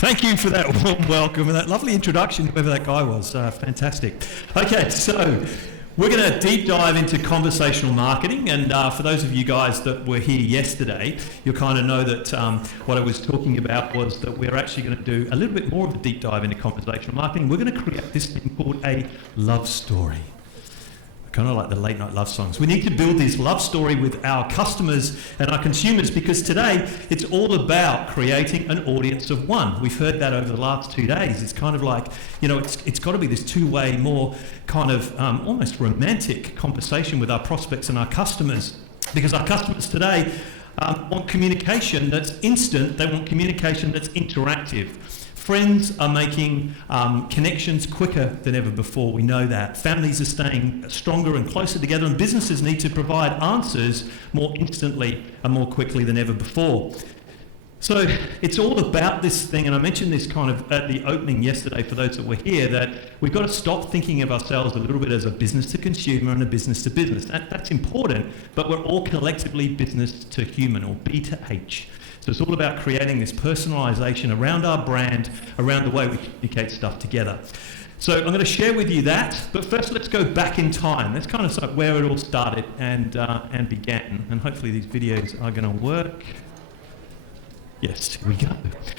Thank you for that warm welcome and that lovely introduction, whoever that guy was. Fantastic. Okay, so we're going to deep dive into conversational marketing, and for those of you guys that were here yesterday, you'll kind of know that what I was talking about was that we're actually going to do a little bit more of a deep dive into conversational marketing. We're going to create this thing called a love story. Kind of like the late night love songs. We need to build this love story with our customers and our consumers, because today it's all about creating an audience of one. We've heard that over the last 2 days. It's kind of like, it's got to be this two-way, more kind of almost romantic conversation with our prospects and our customers, because our customers today want communication that's instant. They want communication that's interactive. Friends are making connections quicker than ever before. We know that. Families are staying stronger and closer together, and businesses need to provide answers more instantly and more quickly than ever before. So it's all about this thing, and I mentioned this kind of at the opening yesterday for those that were here, that we've got to stop thinking of ourselves a little bit as a business to consumer and a business to business. That's important, but we're all collectively business to human, or B to H. So it's all about creating this personalisation around our brand, around the way we communicate stuff together. So I'm going to share with you that, but first let's go back in time. That's kind of where it all started and began, and hopefully these videos are going to work. Yes, here we go.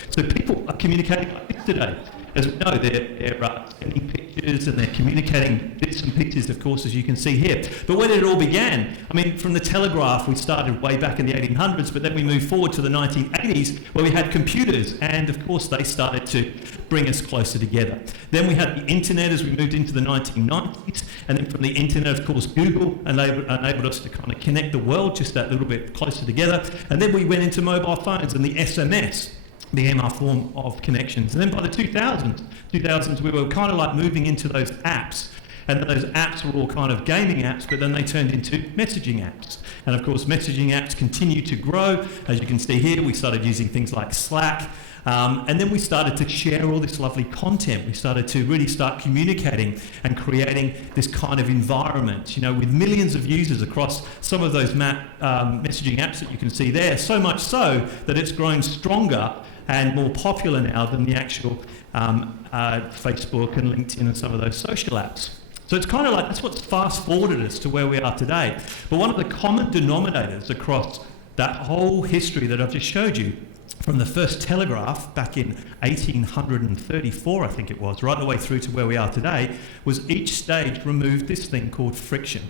So people are communicating like this today. As we know, they're sending pictures and they're communicating bits and pieces, of course, as you can see here. But where did it all begin? I mean, from the telegraph, we started way back in the 1800s, but then we moved forward to the 1980s, where we had computers, and of course they started to bring us closer together. Then we had the internet as we moved into the 1990s, and then from the internet, of course, Google enabled us to kind of connect the world just that little bit closer together. And then we went into mobile phones, and the SMS became our form of connections. And then by the 2000s, we were kind of like moving into those apps. And those apps were all kind of gaming apps, but then they turned into messaging apps. And of course, messaging apps continue to grow. As you can see here, we started using things like Slack. And then we started to share all this lovely content. We started to really start communicating and creating this kind of environment, with millions of users across some of those messaging apps that you can see there, so much so that it's grown stronger and more popular now than the actual Facebook and LinkedIn and some of those social apps. So it's kind of like, that's what's fast forwarded us to where we are today. But one of the common denominators across that whole history that I've just showed you, from the first telegraph back in 1834, I think it was, right the way through to where we are today, was each stage removed this thing called friction.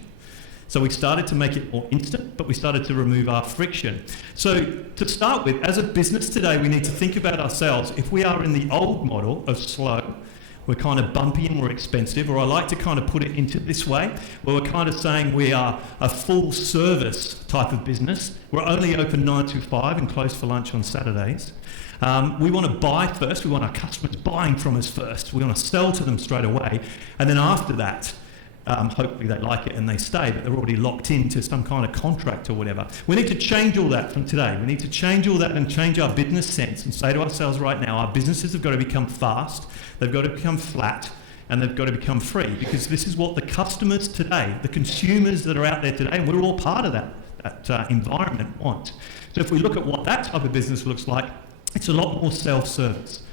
So we started to make it more instant, but we started to remove our friction. So to start with, as a business today, we need to think about ourselves. If we are in the old model of slow, we're kind of bumpy and we're expensive, or I like to kind of put it into this way, where we're kind of saying we are a full service type of business. We're only open 9 to 5 and closed for lunch on Saturdays. We want to buy first. We want our customers buying from us first. We want to sell to them straight away. And then after that, hopefully they like it and they stay, but they're already locked into some kind of contract or whatever. We need to change all that from today. We need to change all that and change our business sense and say to ourselves right now, our businesses have got to become fast, they've got to become flat, and they've got to become free, because this is what the customers today, the consumers that are out there today, and we're all part of that environment, want. So if we look at what that type of business looks like, it's a lot more self-service.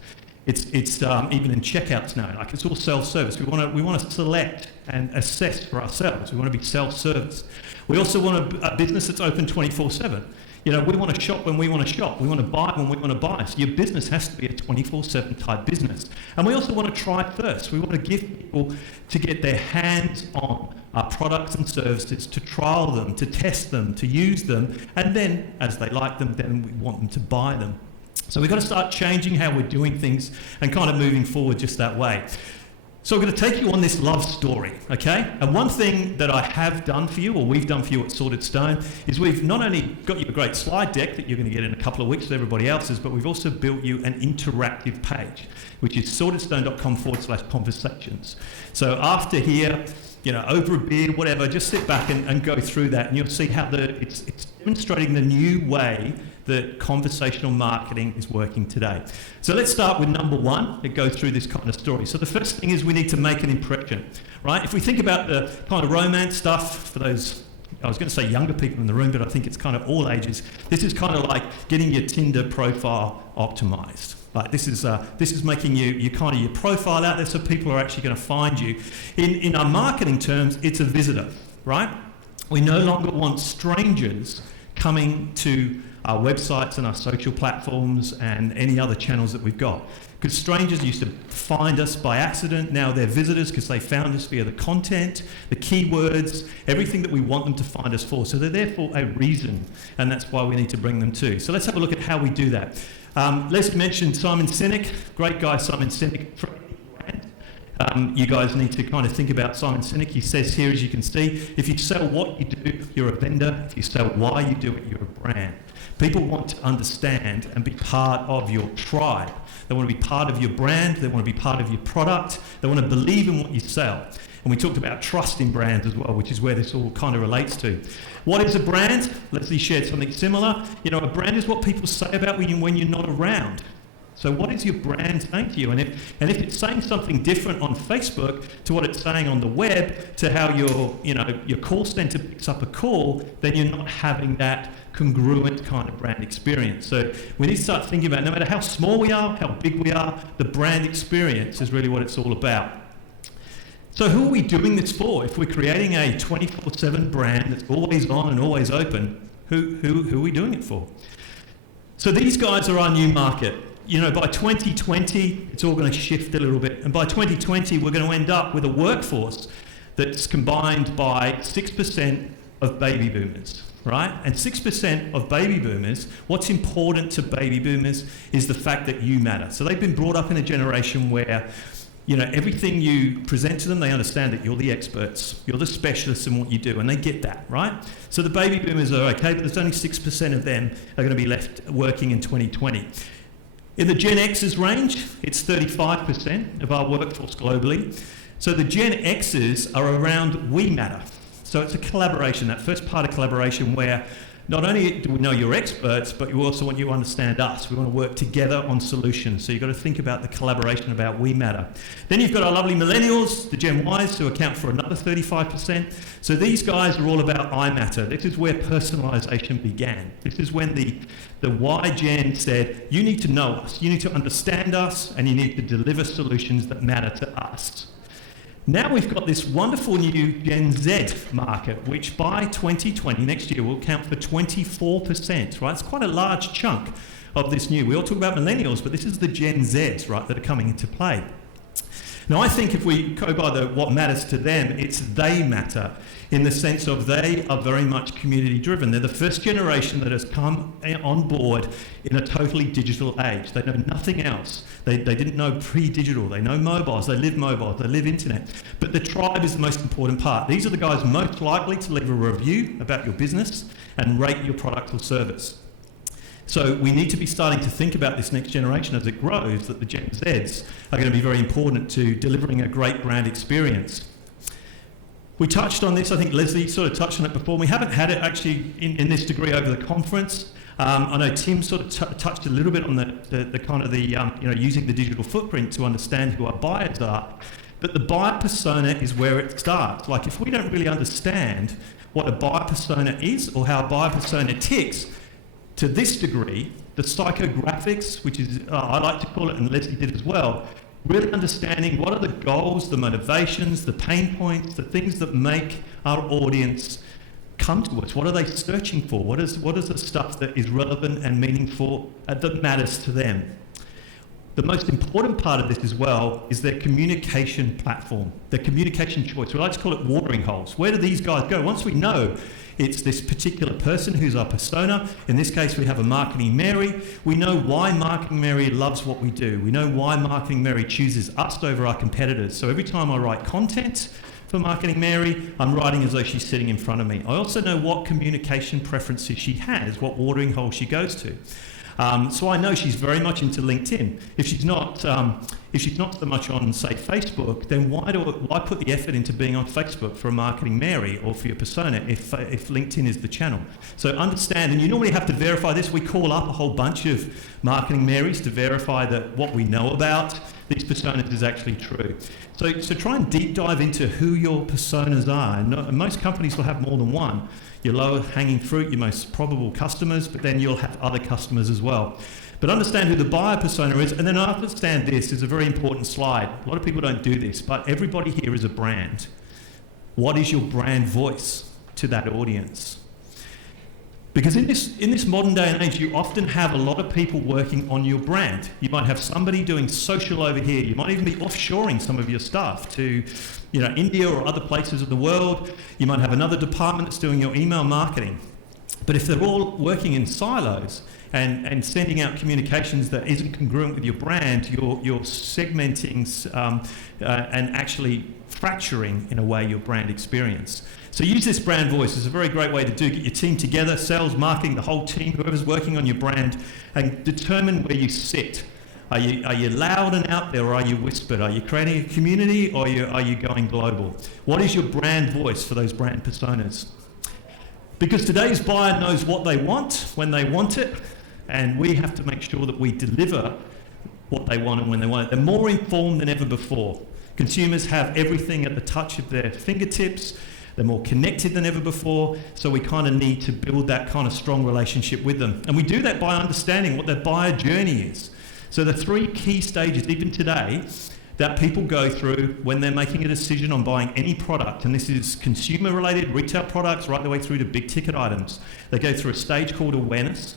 It's even in checkouts now, like it's all self-service. We want to select and assess for ourselves. We want to be self-service. We also want a business that's open 24/7. We want to shop when we want to shop. We want to buy when we want to buy. So your business has to be a 24/7 type business. And we also want to try first. We want to give people to get their hands on our products and services, to trial them, to test them, to use them, and then, as they like them, then we want them to buy them. So we've got to start changing how we're doing things and kind of moving forward just that way. So I'm going to take you on this love story, okay? And one thing that I have done for you, or we've done for you at Sorted Stone, is we've not only got you a great slide deck that you're going to get in a couple of weeks with everybody else's, but we've also built you an interactive page, which is sortedstone.com/conversations. So after here, over a beer, whatever, just sit back and go through that, and you'll see how it's demonstrating the new way that conversational marketing is working today. So let's start with number one that goes through this kind of story. So the first thing is we need to make an impression, right? If we think about the kind of romance stuff for those, I was going to say younger people in the room, but I think it's kind of all ages. This is kind of like getting your Tinder profile optimized. Like this is making you kind of your profile out there, so people are actually going to find you. In our marketing terms, it's a visitor, right? We no longer want strangers coming to our websites and our social platforms and any other channels that we've got. Because strangers used to find us by accident. Now they're visitors because they found us via the content, the keywords, everything that we want them to find us for. So they're there for a reason, and that's why we need to bring them to. So let's have a look at how we do that. Leslie mentioned Simon Sinek, great guy Simon Sinek. You guys need to kind of think about Simon Sinek. He says here, as you can see, if you sell what you do, you're a vendor. If you sell why you do it, you're a brand. People want to understand and be part of your tribe. They want to be part of your brand. They want to be part of your product. They want to believe in what you sell. And we talked about trust in brands as well, which is where this all kind of relates to. What is a brand? Leslie shared something similar. You know, a brand is what people say about you when you're not around. So what is your brand saying to you? And if it's saying something different on Facebook to what it's saying on the web, to how your call center picks up a call, then you're not having that congruent kind of brand experience. So we need to start thinking about, no matter how small we are, how big we are, the brand experience is really what it's all about. So who are we doing this for? If we're creating a 24/7 brand that's always on and always open, who are we doing it for? So these guys are our new market. You know, by 2020, it's all going to shift a little bit. And by 2020, we're going to end up with a workforce that's combined by 6% of baby boomers, right? And 6% of baby boomers, what's important to baby boomers is the fact that you matter. So they've been brought up in a generation where, you know, everything you present to them, they understand that you're the experts, you're the specialists in what you do, and they get that, right? So the baby boomers are okay, but there's only 6% of them are going to be left working in 2020. In the Gen X's range, it's 35% of our workforce globally. So the Gen X's are around we matter. So it's a collaboration, that first part of collaboration where not only do we know you're experts, but we also want you to understand us. We want to work together on solutions. So you've got to think about the collaboration about we matter. Then you've got our lovely millennials, the Gen Ys, who account for another 35%. So these guys are all about I matter. This is where personalization began. This is when the Y Gen said, you need to know us, you need to understand us, and you need to deliver solutions that matter to us. Now we've got this wonderful new Gen Z market, which by 2020, next year, will count for 24%, right? It's quite a large chunk of this new. We all talk about millennials, but this is the Gen Zs, right, that are coming into play. Now, I think if we go by what matters to them, it's they matter in the sense of they are very much community driven. They're the first generation that has come on board in a totally digital age. They know nothing else. They didn't know pre-digital. They know mobiles. They live mobile. They live internet. But the tribe is the most important part. These are the guys most likely to leave a review about your business and rate your product or service. So we need to be starting to think about this next generation as it grows, that the Gen Zs are going to be very important to delivering a great brand experience. We touched on this, I think Leslie sort of touched on it before. We haven't had it actually in this degree over the conference. I know Tim sort of touched a little bit on the kind of using the digital footprint to understand who our buyers are. But the buyer persona is where it starts. Like if we don't really understand what a buyer persona is or how a buyer persona ticks, to this degree, the psychographics, which is, I like to call it, and Leslie did as well, really understanding what are the goals, the motivations, the pain points, the things that make our audience come to us. What are they searching for? What is the stuff that is relevant and meaningful that matters to them? The most important part of this as well is their communication platform, their communication choice. We like to call it watering holes. Where do these guys go? Once we know it's this particular person who's our persona, in this case we have a Marketing Mary, we know why Marketing Mary loves what we do. We know why Marketing Mary chooses us over our competitors. So every time I write content for Marketing Mary, I'm writing as though she's sitting in front of me. I also know what communication preferences she has, what watering hole she goes to. So I know she's very much into LinkedIn. If she's not so much on, say, Facebook, then why put the effort into being on Facebook for a Marketing Mary or for your persona if LinkedIn is the channel? So understand, and you normally have to verify this. We call up a whole bunch of Marketing Marys to verify that what we know about these personas is actually true. So try and deep dive into who your personas are. And most companies will have more than one. your lower hanging fruit, your most probable customers, but then you'll have other customers as well. But understand who the buyer persona is, and then understand this is a very important slide. A lot of people don't do this, but everybody here is a brand. What is your brand voice to that audience? Because in this modern day and age, you often have a lot of people working on your brand. You might have somebody doing social over here. You might even be offshoring some of your stuff to, India or other places of the world. You might have another department that's doing your email marketing. But if they're all working in silos and sending out communications that isn't congruent with your brand, you're segmenting and actually fracturing, in a way, your brand experience. So use this brand voice. It's a very great way to get your team together, sales, marketing, the whole team, whoever's working on your brand, and determine where you sit. Are you loud and out there, or are you whispered? Are you creating a community, or are you going global? What is your brand voice for those brand personas? Because today's buyer knows what they want, when they want it, and we have to make sure that we deliver what they want and when they want it. They're more informed than ever before. Consumers have everything at the touch of their fingertips. They're more connected than ever before, so we kind of need to build that kind of strong relationship with them. And we do that by understanding what their buyer journey is. So the 3 key stages, even today, that people go through when they're making a decision on buying any product, and this is consumer-related, retail products, right the way through to big-ticket items. They go through a stage called awareness,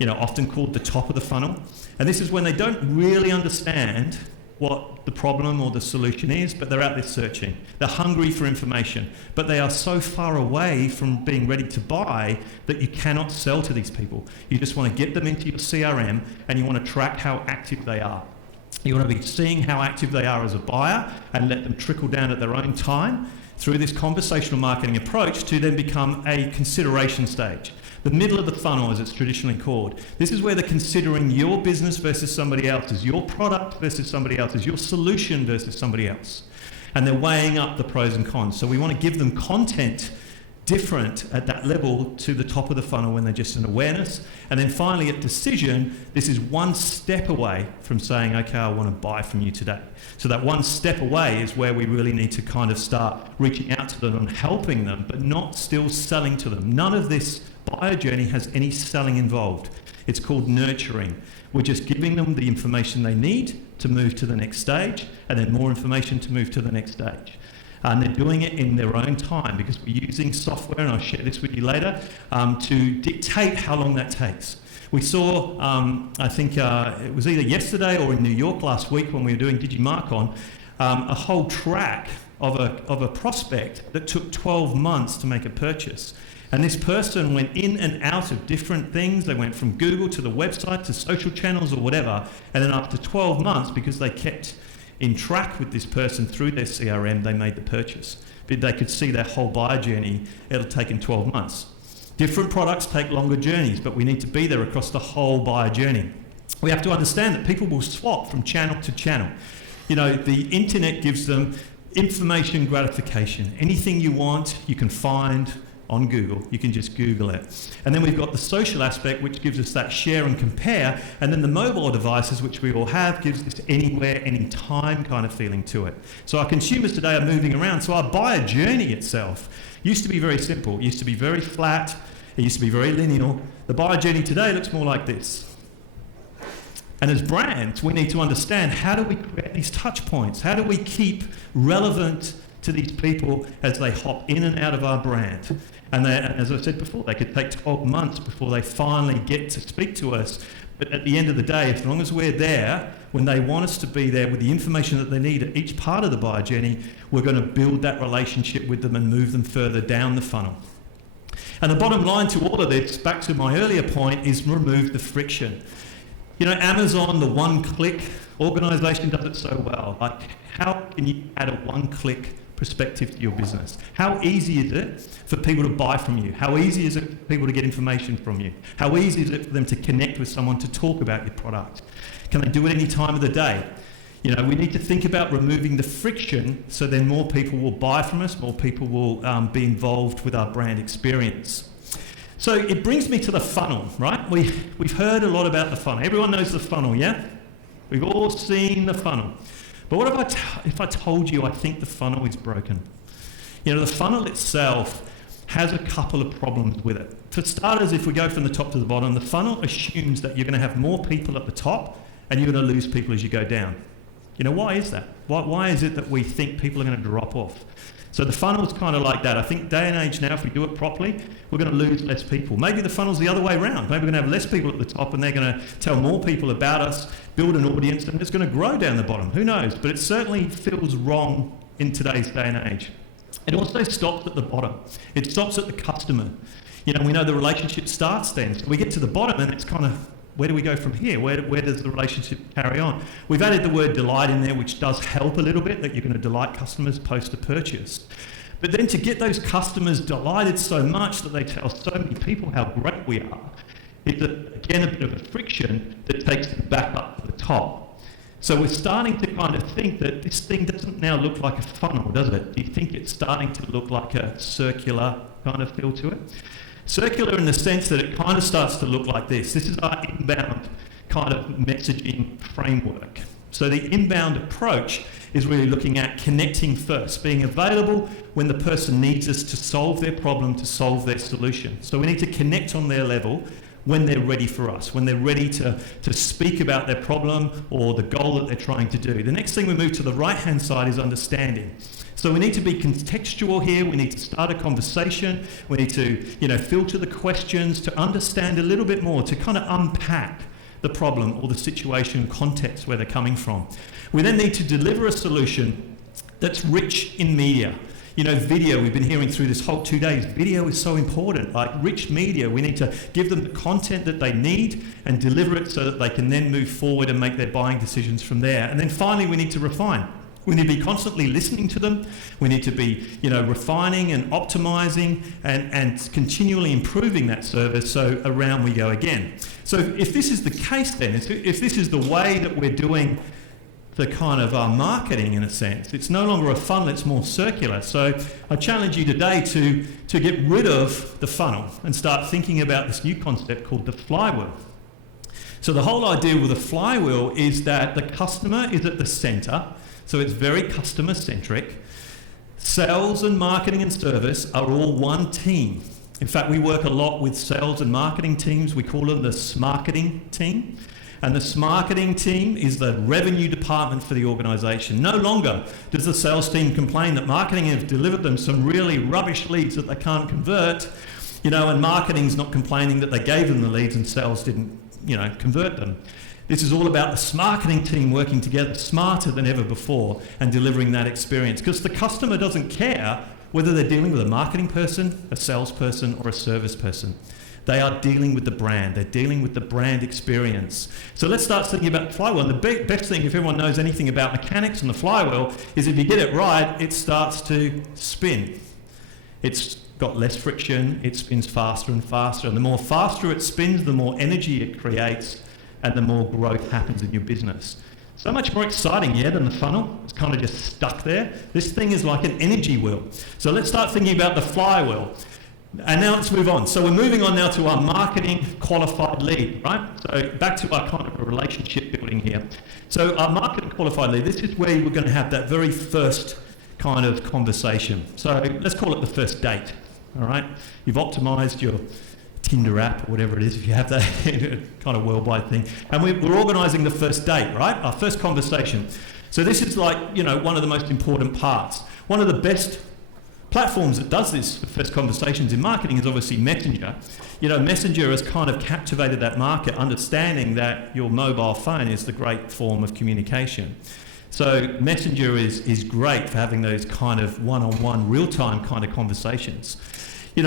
often called the top of the funnel. And this is when they don't really understand what the problem or the solution is, but they're out there searching. They're hungry for information, but they are so far away from being ready to buy that you cannot sell to these people. You just want to get them into your CRM, and you want to track how active they are. You want to be seeing how active they are as a buyer and let them trickle down at their own time through this conversational marketing approach to then become a consideration stage. The middle of the funnel, as it's traditionally called. This is where they're considering your business versus somebody else's, your product versus somebody else's, your solution versus somebody else. And they're weighing up the pros and cons. So we want to give them content different at that level to the top of the funnel when they're just in awareness. And then finally at decision, this is one step away from saying, okay, I want to buy from you today. So that one step away is where we really need to kind of start reaching out to them and helping them, but not still selling to them. None of this buyer journey has any selling involved. It's called nurturing. We're just giving them the information they need to move to the next stage, and then more information to move to the next stage. And they're doing it in their own time because we're using software, and I'll share this with you later, to dictate how long that takes. We saw, I think it was either yesterday or in New York last week when we were doing DigiMarcon, a whole track of a prospect that took 12 months to make a purchase. And this person went in and out of different things. They went from Google to the website to social channels or whatever. And then after 12 months, because they kept in track with this person through their CRM, they made the purchase. But they could see their whole buyer journey. It'll take them 12 months. Different products take longer journeys, but we need to be there across the whole buyer journey. We have to understand that people will swap from channel to channel. The internet gives them information gratification. Anything you want, you can find on Google. You can just Google it. And then we've got the social aspect, which gives us that share and compare. And then the mobile devices, which we all have, gives this anywhere, anytime kind of feeling to it. So our consumers today are moving around. So our buyer journey itself used to be very simple. It used to be very flat. It used to be very linear. The buyer journey today looks more like this. And as brands, we need to understand, how do we create these touch points? How do we keep relevant to these people as they hop in and out of our brand? And as I said before, they could take 12 months before they finally get to speak to us. But at the end of the day, as long as we're there, when they want us to be there with the information that they need at each part of the buyer journey, we're going to build that relationship with them and move them further down the funnel. And the bottom line to all of this, back to my earlier point, is remove the friction. Amazon, the one-click organization, does it so well. Like, how can you add a one-click perspective to your business? How easy is it for people to buy from you? How easy is it for people to get information from you? How easy is it for them to connect with someone to talk about your product? Can they do it any time of the day? We need to think about removing the friction so then more people will buy from us, more people will be involved with our brand experience. So it brings me to the funnel, right? We've heard a lot about the funnel. Everyone knows the funnel, yeah? We've all seen the funnel. But what if I told you I think the funnel is broken? The funnel itself has a couple of problems with it. For starters, if we go from the top to the bottom, the funnel assumes that you're going to have more people at the top and you're going to lose people as you go down. You know, why is that? Why is it that we think people are going to drop off? So the funnel's kind of like that. I think day and age now, if we do it properly, we're going to lose less people. Maybe the funnel's the other way around. Maybe we're going to have less people at the top and they're going to tell more people about us, build an audience, and it's going to grow down the bottom. Who knows? But it certainly feels wrong in today's day and age. It also stops at the bottom. It stops at the customer. You know, we know the relationship starts then. So we get to the bottom and it's kind of, where do we go from here? Where does the relationship carry on? We've added the word delight in there, which does help a little bit, that you're going to delight customers post a purchase. But then to get those customers delighted so much that they tell so many people how great we are, it's again a bit of a friction that takes them back up to the top. So we're starting to kind of think that this thing doesn't now look like a funnel, does it? Do you think it's starting to look like a circular kind of feel to it? Circular in the sense that it kind of starts to look like this. This is our inbound kind of messaging framework. So the inbound approach is really looking at connecting first, being available when the person needs us to solve their problem, to solve their solution. So we need to connect on their level when they're ready for us, when they're ready to speak about their problem or the goal that they're trying to do. The next thing we move to the right-hand side is understanding. So we need to be contextual here. We need to start a conversation. We need to, filter the questions to understand a little bit more, to kind of unpack the problem or the situation context where they're coming from. We then need to deliver a solution that's rich in media. Video, we've been hearing through this whole 2 days, video is so important. Like rich media, we need to give them the content that they need and deliver it so that they can then move forward and make their buying decisions from there. And then finally, we need to refine. We need to be constantly listening to them. We need to be, refining and optimizing and continually improving that service, so around we go again. So if this is the case then, if this is the way that we're doing the kind of marketing in a sense, it's no longer a funnel, it's more circular. So I challenge you today to get rid of the funnel and start thinking about this new concept called the flywheel. So the whole idea with the flywheel is that the customer is at the center. So it's very customer centric. Sales and marketing and service are all one team. In fact, we work a lot with sales and marketing teams. We call them the smarketing team. And the smarketing team is the revenue department for the organisation. No longer does the sales team complain that marketing have delivered them some really rubbish leads that they can't convert, and marketing's not complaining that they gave them the leads and sales didn't, convert them. This is all about the smarketing team working together smarter than ever before and delivering that experience, because the customer doesn't care whether they're dealing with a marketing person, a salesperson, or a service person. They are dealing with the brand. They're dealing with the brand experience. So let's start thinking about the flywheel. And the best thing, if everyone knows anything about mechanics and the flywheel, is if you get it right, it starts to spin. It's got less friction. It spins faster and faster. And the more faster it spins, the more energy it creates, and the more growth happens in your business. So much more exciting, than the funnel. It's kind of just stuck there. This thing is like an energy wheel. So let's start thinking about the flywheel. And now let's move on. So we're moving on now to our marketing qualified lead, right? So back to our kind of a relationship building here. So our marketing qualified lead, this is where we're going to have that very first kind of conversation. So let's call it the first date, all right? You've optimized your Tinder app or whatever it is, if you have that kind of worldwide thing. And we're organising the first date, right? Our first conversation. So this is like, one of the most important parts. One of the best platforms that does this for first conversations in marketing is obviously Messenger. Messenger has kind of captivated that market, understanding that your mobile phone is the great form of communication. So Messenger is great for having those kind of one-on-one, real-time kind of conversations.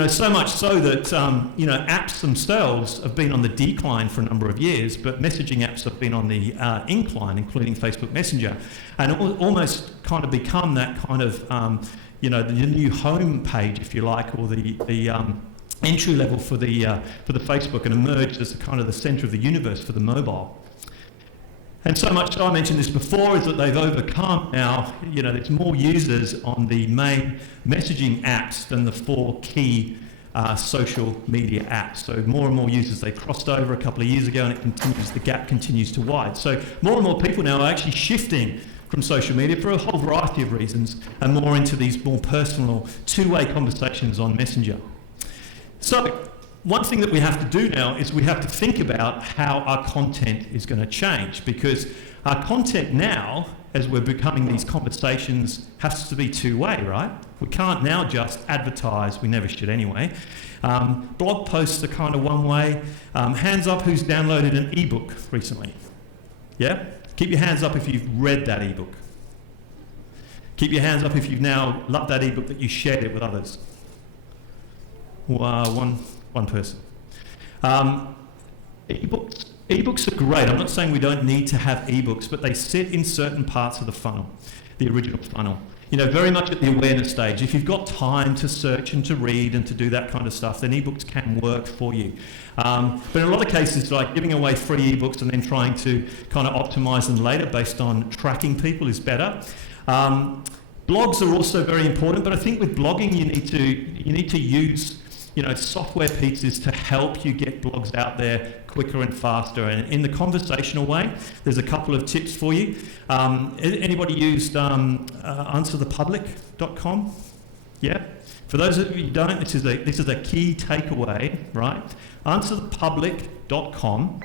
So much so that, apps themselves have been on the decline for a number of years, but messaging apps have been on the incline, including Facebook Messenger, and almost kind of become that kind of, the new home page, if you like, or the entry level for the Facebook, and emerged as kind of the centre of the universe for the mobile. And so much so, I mentioned this before, is that they've overcome now, there's more users on the main messaging apps than the 4 key social media apps. So more and more users, they crossed over a couple of years ago, and the gap continues to widen. So more and more people now are actually shifting from social media for a whole variety of reasons, and more into these more personal two-way conversations on Messenger. So one thing that we have to do now is we have to think about how our content is going to change, because our content now, as we're becoming these conversations, has to be two-way, right? We can't now just advertise, we never should anyway. Blog posts are kind of one way. Hands up who's downloaded an ebook recently. Yeah? Keep your hands up if you've read that ebook. Keep your hands up if you've now loved that ebook, that you shared it with others. One person. Ebooks are great. I'm not saying we don't need to have ebooks, but they sit in certain parts of the funnel, the original funnel. You know, very much at the awareness stage. If you've got time to search and to read and to do that kind of stuff, then ebooks can work for you. But in a lot of cases, like giving away free ebooks and then trying to kind of optimize them later based on tracking people is better. Blogs are also very important, but I think with blogging you need to use software pieces to help you get blogs out there quicker and faster. And in the conversational way, there's a couple of tips for you. Anybody used answerthepublic.com? Yeah? For those of you who don't, this is a key takeaway, right? Answerthepublic.com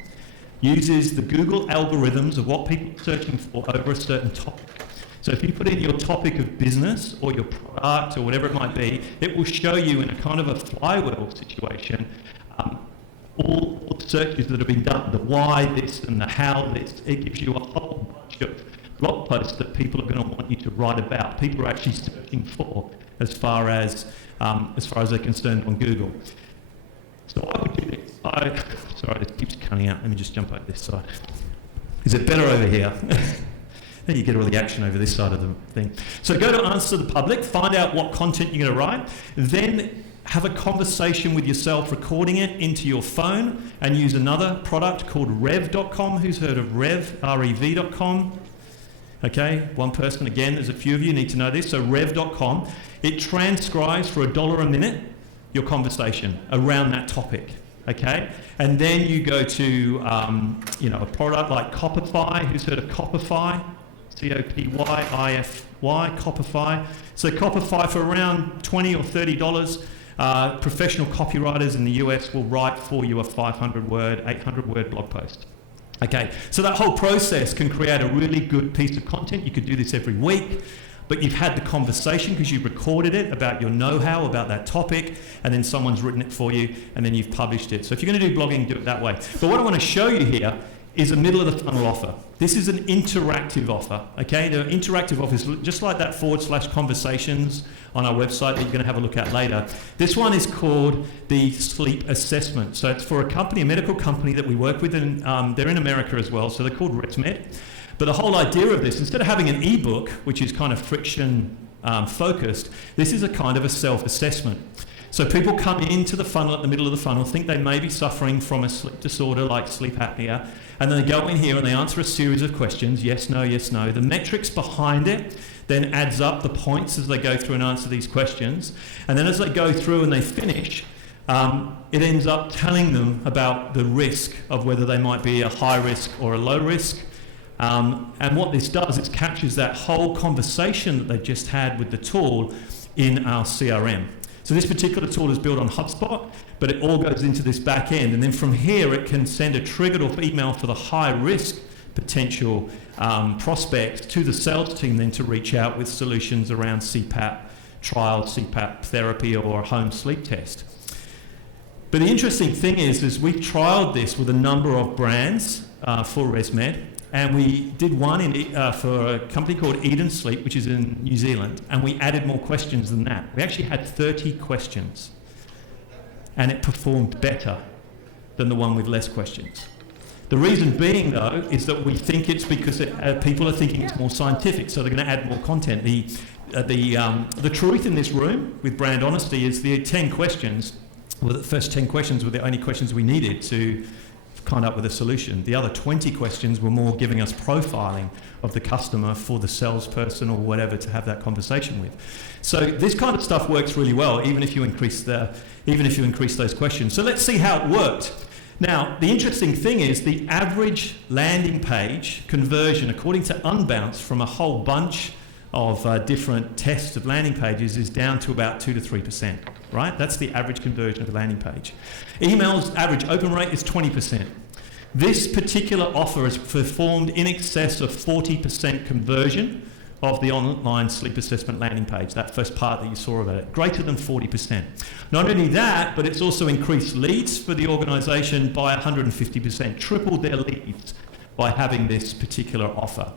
uses the Google algorithms of what people are searching for over a certain topic. So if you put in your topic of business or your product or whatever it might be, it will show you in a kind of a flywheel situation all the searches that have been done, the why this and the how this. It gives you a whole bunch of blog posts that people are going to want you to write about. People are actually searching for as far as they're concerned on Google. So I would do this. Sorry, this keeps cutting out. Let me just jump over this side. Is it better over here? Then you get all the action over this side of the thing. So go to Answer the Public, find out what content you're going to write, then have a conversation with yourself, recording it into your phone, and use another product called rev.com. Who's heard of Rev, R-E-V.com? Okay, one person, again, there's a few of you need to know this. So rev.com, it transcribes for $1 a minute your conversation around that topic. Okay, and then you go to a product like Copify. Who's heard of Copify? C-O-P-Y-I-F-Y, Copify. So Copify for around $20 or $30. Professional copywriters in the US will write for you a 500-word, 800-word blog post. Okay, so that whole process can create a really good piece of content. You could do this every week, but you've had the conversation because you've recorded it about your know-how about that topic, and then someone's written it for you, and then you've published it. So if you're going to do blogging, do it that way. But what I want to show you here is a middle of the funnel offer. This is an interactive offer, okay? There are interactive offers, just like that /conversations on our website that you're going to have a look at later. This one is called the sleep assessment. So it's for a company, a medical company that we work with, and they're in America as well, so they're called ResMed. But the whole idea of this, instead of having an ebook, which is kind of friction focused, this is a kind of a self-assessment. So people come into the funnel at the middle of the funnel, think they may be suffering from a sleep disorder like sleep apnea, and then they go in here and they answer a series of questions, yes, no, yes, no. The metrics behind it then adds up the points as they go through and answer these questions. And then as they go through and they finish, it ends up telling them about the risk of whether they might be a high risk or a low risk. And what this does is captures that whole conversation that they just had with the tool in our CRM. So this particular tool is built on HubSpot, but it all goes into this back end. And then from here, it can send a triggered off email for the high risk potential prospects to the sales team then to reach out with solutions around CPAP trial, CPAP therapy, or a home sleep test. But the interesting thing is we've trialed this with a number of brands for ResMed. And we did one for a company called Eades Sleep, which is in New Zealand, and we added more questions than that. We actually had 30 questions, and it performed better than the one with less questions. The reason being, though, is that we think it's because people are thinking it's more scientific, so they're going to add more content. The truth in this room, with brand honesty, is the 10 questions, well, the first 10 questions were the only questions we needed to kind up with a solution. The other 20 questions were more giving us profiling of the customer for the salesperson or whatever to have that conversation with. So this kind of stuff works really well, even if you increase those questions. So let's see how it worked. Now, the interesting thing is the average landing page conversion, according to Unbounce, from a whole bunch different tests of landing pages is down to about 2 to 3%, right? That's the average conversion of a landing page. Email's average open rate is 20%. This particular offer has performed in excess of 40% conversion of the online sleep assessment landing page, that first part that you saw about it, greater than 40%. Not only that, but it's also increased leads for the organisation by 150%, tripled their leads by having this particular offer.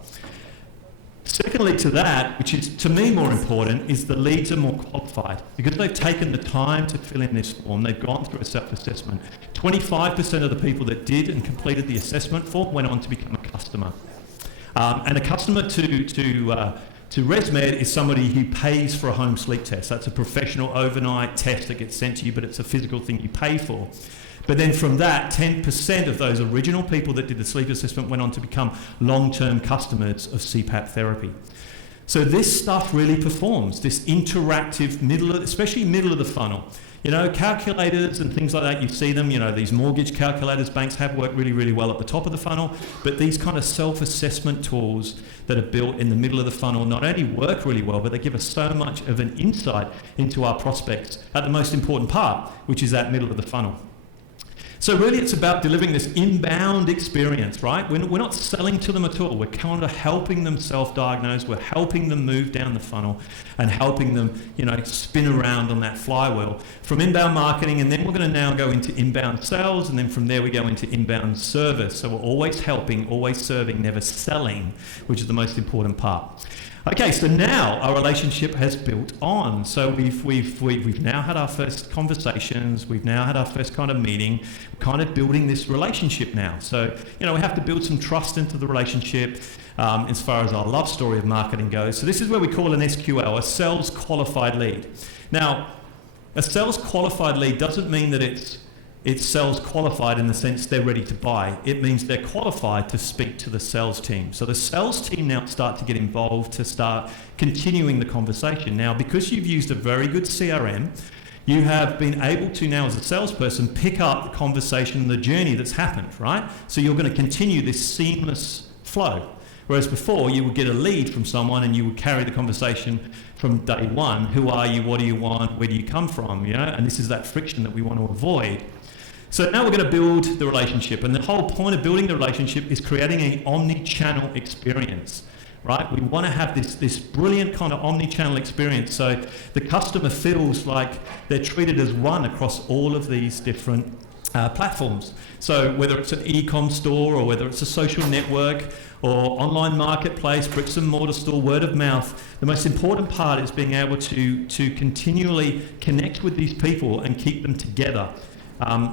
Secondly to that, which is to me more important, is the leads are more qualified because they've taken the time to fill in this form. They've gone through a self-assessment. 25% of the people that did and completed the assessment form went on to become a customer. And a customer to ResMed is somebody who pays for a home sleep test. That's a professional overnight test that gets sent to you, but it's a physical thing you pay for. But then from that, 10% of those original people that did the sleep assessment went on to become long-term customers of CPAP therapy. So this stuff really performs, this interactive especially middle of the funnel. You know, calculators and things like that, you see them, you know, these mortgage calculators, banks have worked really, really well at the top of the funnel, but these kind of self-assessment tools that are built in the middle of the funnel not only work really well, but they give us so much of an insight into our prospects at the most important part, which is that middle of the funnel. So really it's about delivering this inbound experience, right? We're not selling to them at all. We're kind of helping them self-diagnose. We're helping them move down the funnel and helping them, you know, spin around on that flywheel from inbound marketing. And then we're going to now go into inbound sales. And then from there we go into inbound service. So we're always helping, always serving, never selling, which is the most important part. Okay, so now our relationship has built on. So we've now had our first conversations. We've now had our first kind of meeting. We're kind of building this relationship now. So, you know, we have to build some trust into the relationship as far as our love story of marketing goes. So this is where we call an SQL, a sales qualified lead. Now, a sales qualified lead doesn't mean that it's sales qualified in the sense they're ready to buy. It means they're qualified to speak to the sales team. So the sales team now start to get involved to start continuing the conversation. Now, because you've used a very good CRM, you have been able to now as a salesperson pick up the conversation and the journey that's happened, right? So you're going to continue this seamless flow. Whereas before you would get a lead from someone and you would carry the conversation from day one. Who are you? What do you want? Where do you come from? You know, and this is that friction that we want to avoid. So now we're going to build the relationship, and the whole point of building the relationship is creating an omni-channel experience, right? We want to have this brilliant kind of omni-channel experience so the customer feels like they're treated as one across all of these different platforms. So whether it's an e-com store or whether it's a social network or online marketplace, bricks and mortar store, word of mouth, the most important part is being able to continually connect with these people and keep them together.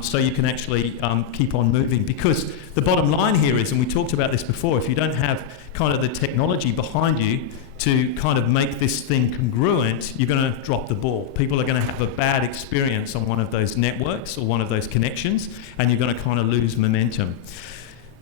So you can actually keep on moving, because the bottom line here is, and we talked about this before, if you don't have kind of the technology behind you to kind of make this thing congruent, you're going to drop the ball. People are going to have a bad experience on one of those networks or one of those connections, and you're going to kind of lose momentum.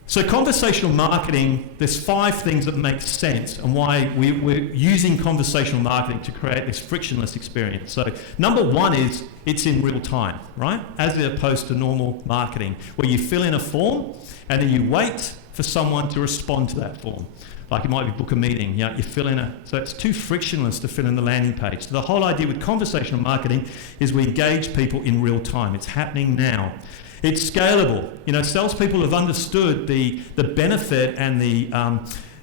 So conversational marketing, there's 5 things that make sense and why we're using conversational marketing to create this frictionless experience. So number 1 is it's in real time, right? As opposed to normal marketing, where you fill in a form and then you wait for someone to respond to that form. Like it might be book a meeting, you know, you fill in so it's too frictionless to fill in the landing page. So the whole idea with conversational marketing is we engage people in real time. It's happening now. It's scalable. You know, salespeople have understood the benefit and the,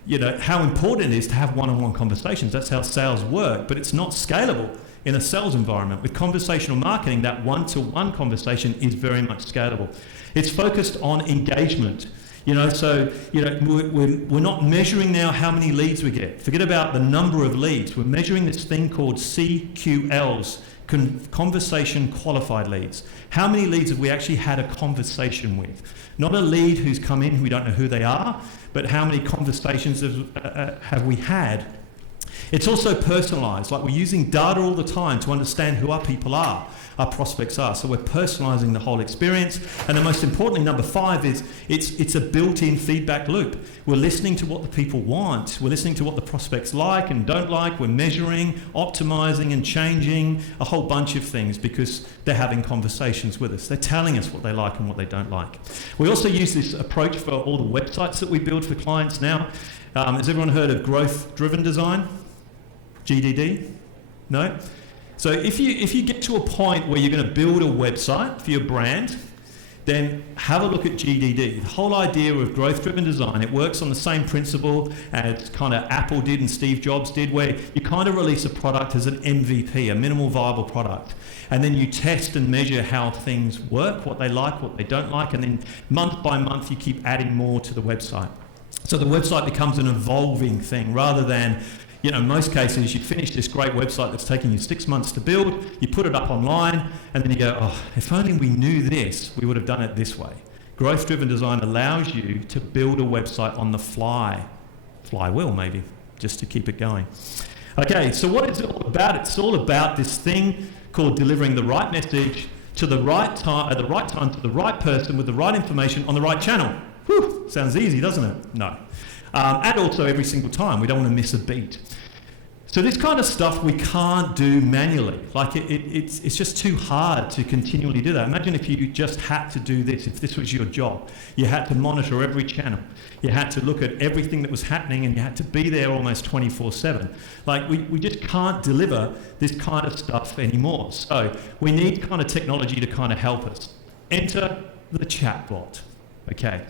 you know, how important it is to have one-on-one conversations. That's how sales work, but it's not scalable in a sales environment. With conversational marketing, that one-to-one conversation is very much scalable. It's focused on engagement. You know, so, you know, we're not measuring now how many leads we get. Forget about the number of leads. We're measuring this thing called CQLs, conversation qualified leads. How many leads have we actually had a conversation with? Not a lead who's come in, we don't know who they are, but how many conversations have we had? It's also personalized, like we're using data all the time to understand who our people are, our prospects are. So we're personalizing the whole experience. And then most importantly, number 5 is it's a built-in feedback loop. We're listening to what the people want. We're listening to what the prospects like and don't like. We're measuring, optimizing and changing a whole bunch of things because they're having conversations with us. They're telling us what they like and what they don't like. We also use this approach for all the websites that we build for clients now. Has everyone heard of growth-driven design? GDD? No? So if you get to a point where you're going to build a website for your brand, then have a look at GDD. The whole idea of growth-driven design, it works on the same principle as kind of Apple did and Steve Jobs did, where you kind of release a product as an MVP, a minimal viable product. And then you test and measure how things work, what they like, what they don't like, and then month by month you keep adding more to the website. So the website becomes an evolving thing rather than, in most cases, you finish this great website that's taking you 6 months to build, you put it up online, and then you go, oh, if only we knew this, we would have done it this way. Growth-driven design allows you to build a website on the fly. Flywheel, maybe, just to keep it going. Okay, so what is it all about? It's all about this thing called delivering the right message to the right time, at the right time, to the right person with the right information on the right channel. Whew, sounds easy, doesn't it? No. And also every single time. We don't want to miss a beat. So this kind of stuff we can't do manually. Like it's just too hard to continually do that. Imagine if you just had to do this, if this was your job. You had to monitor every channel. You had to look at everything that was happening and you had to be there almost 24/7. Like we just can't deliver this kind of stuff anymore. So we need kind of technology to kind of help us. Enter the chatbot. Okay.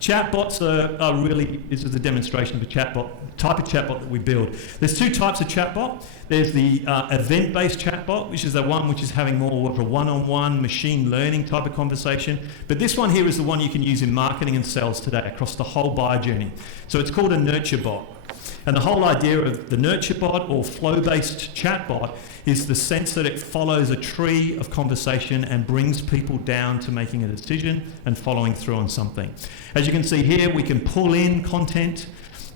Chatbots are really, this is a demonstration of a chatbot, type of chatbot that we build. There's two types of chatbot. There's the event-based chatbot, which is the one which is having more of a one-on-one machine learning type of conversation. But this one here is the one you can use in marketing and sales today across the whole buyer journey. So it's called a nurture bot. And the whole idea of the nurture bot or flow-based chatbot is the sense that it follows a tree of conversation and brings people down to making a decision and following through on something. As you can see here, we can pull in content.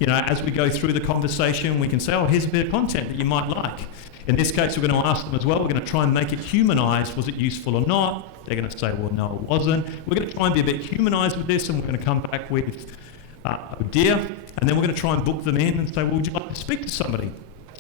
As we go through the conversation, we can say, oh, here's a bit of content that you might like. In this case, we're going to ask them as well, we're going to try and make it humanized. Was it useful or not? They're going to say, well, no, it wasn't. We're going to try and be a bit humanized with this, and we're going to come back with oh dear, and then we're going to try and book them in and say, well, would you like to speak to somebody?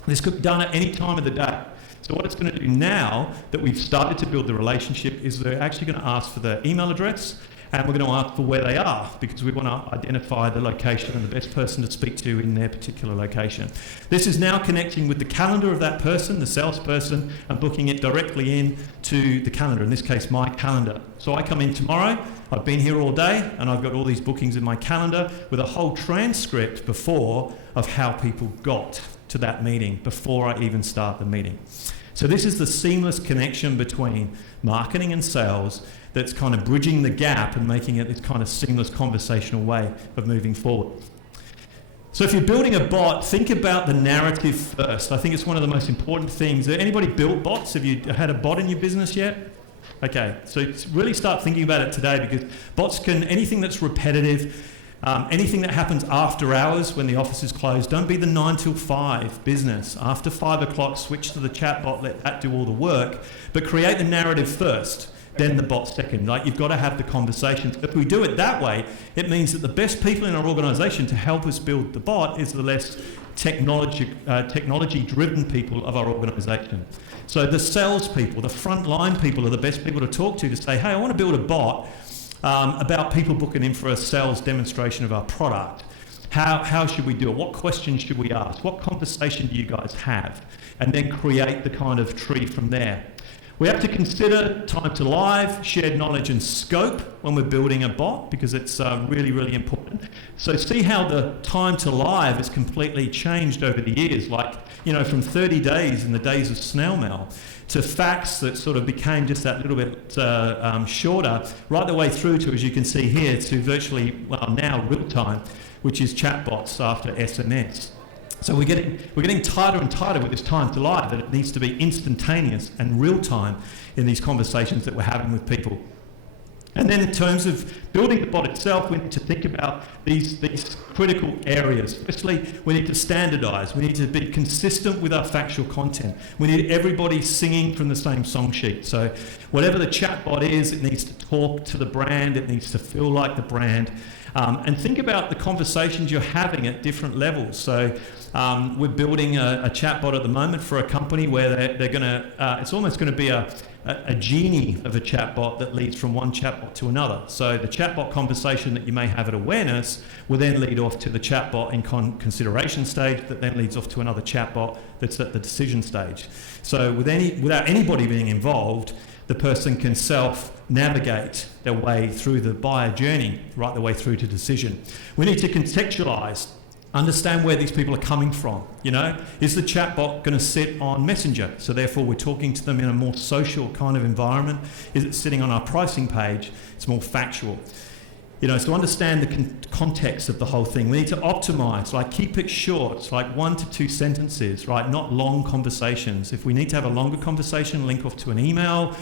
This could be done at any time of the day. So what it's going to do now that we've started to build the relationship is we're actually going to ask for their email address, and we're going to ask for where they are because we want to identify the location and the best person to speak to in their particular location. This is now connecting with the calendar of that person, the salesperson, and booking it directly in to the calendar, in this case, my calendar. So I come in tomorrow, I've been here all day, and I've got all these bookings in my calendar with a whole transcript before of how people got to that meeting before I even start the meeting. So this is the seamless connection between marketing and sales that's kind of bridging the gap and making it this kind of seamless conversational way of moving forward. So if you're building a bot, think about the narrative first. I think it's one of the most important things. Anybody built bots? Have you had a bot in your business yet? Okay, so really start thinking about it today because bots can, anything that's repetitive, anything that happens after hours when the office is closed, don't be the 9 till 5 business. After 5 o'clock, switch to the chatbot, let that do all the work, but create the narrative first, then the bot second. Like you've got to have the conversations. If we do it that way, it means that the best people in our organisation to help us build the bot is the less technology-driven people of our organisation. So the sales people, the frontline people are the best people to talk to say, hey, I want to build a bot about people booking in for a sales demonstration of our product. How should we do it? What questions should we ask? What conversation do you guys have? And then create the kind of tree from there. We have to consider time to live, shared knowledge and scope when we're building a bot because it's really, really important. So see how the time to live has completely changed over the years, like, from 30 days in the days of snail mail to fax that sort of became just that little bit shorter, right the way through to, as you can see here, to virtually, now real time, which is chatbots after SMS. So we're getting tighter and tighter with this time to live, that it needs to be instantaneous and real time in these conversations that we're having with people. And then in terms of building the bot itself, we need to think about these critical areas. Firstly, we need to standardize. We need to be consistent with our factual content. We need everybody singing from the same song sheet. So whatever the chatbot is, it needs to talk to the brand. It needs to feel like the brand. And think about the conversations you're having at different levels. So we're building a chatbot at the moment for a company where they're going to, it's almost going to be a a genie of a chatbot that leads from one chatbot to another. So the chatbot conversation that you may have at awareness will then lead off to the chatbot in consideration stage, that then leads off to another chatbot that's at the decision stage. So without anybody being involved, the person can self-navigate their way through the buyer journey, right the way through to decision. We need to contextualize, understand where these people are coming from. You know, is the chatbot going to sit on Messenger? So therefore we're talking to them in a more social kind of environment. Is it sitting on our pricing page? It's more factual. You know, so understand the context of the whole thing. We need to optimize, like keep it short. It's like 1 to 2 sentences, right? Not long conversations. If we need to have a longer conversation, link off to an email,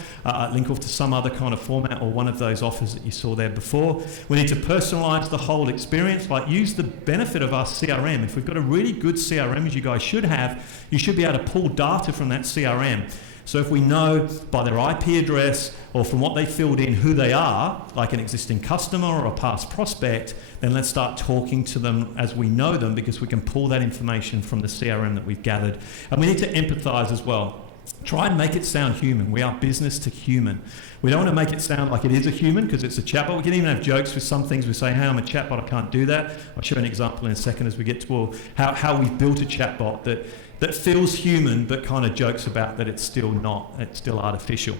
link off to some other kind of format or one of those offers that you saw there before. We need to personalize the whole experience, like use the benefit of our CRM. If we've got a really good CRM, as you guys should have, you should be able to pull data from that CRM. So if we know by their IP address or from what they filled in who they are, like an existing customer or a past prospect, then let's start talking to them as we know them, because we can pull that information from the CRM that we've gathered. And we need to empathize as well. Try and make it sound human. We are business to human. We don't want to make it sound like it is a human because it's a chatbot. We can even have jokes with some things. We say, hey, I'm a chatbot, I can't do that. I'll show you an example in a second as we get to how we've built a chatbot that feels human but kind of jokes about that it's still not, it's still artificial.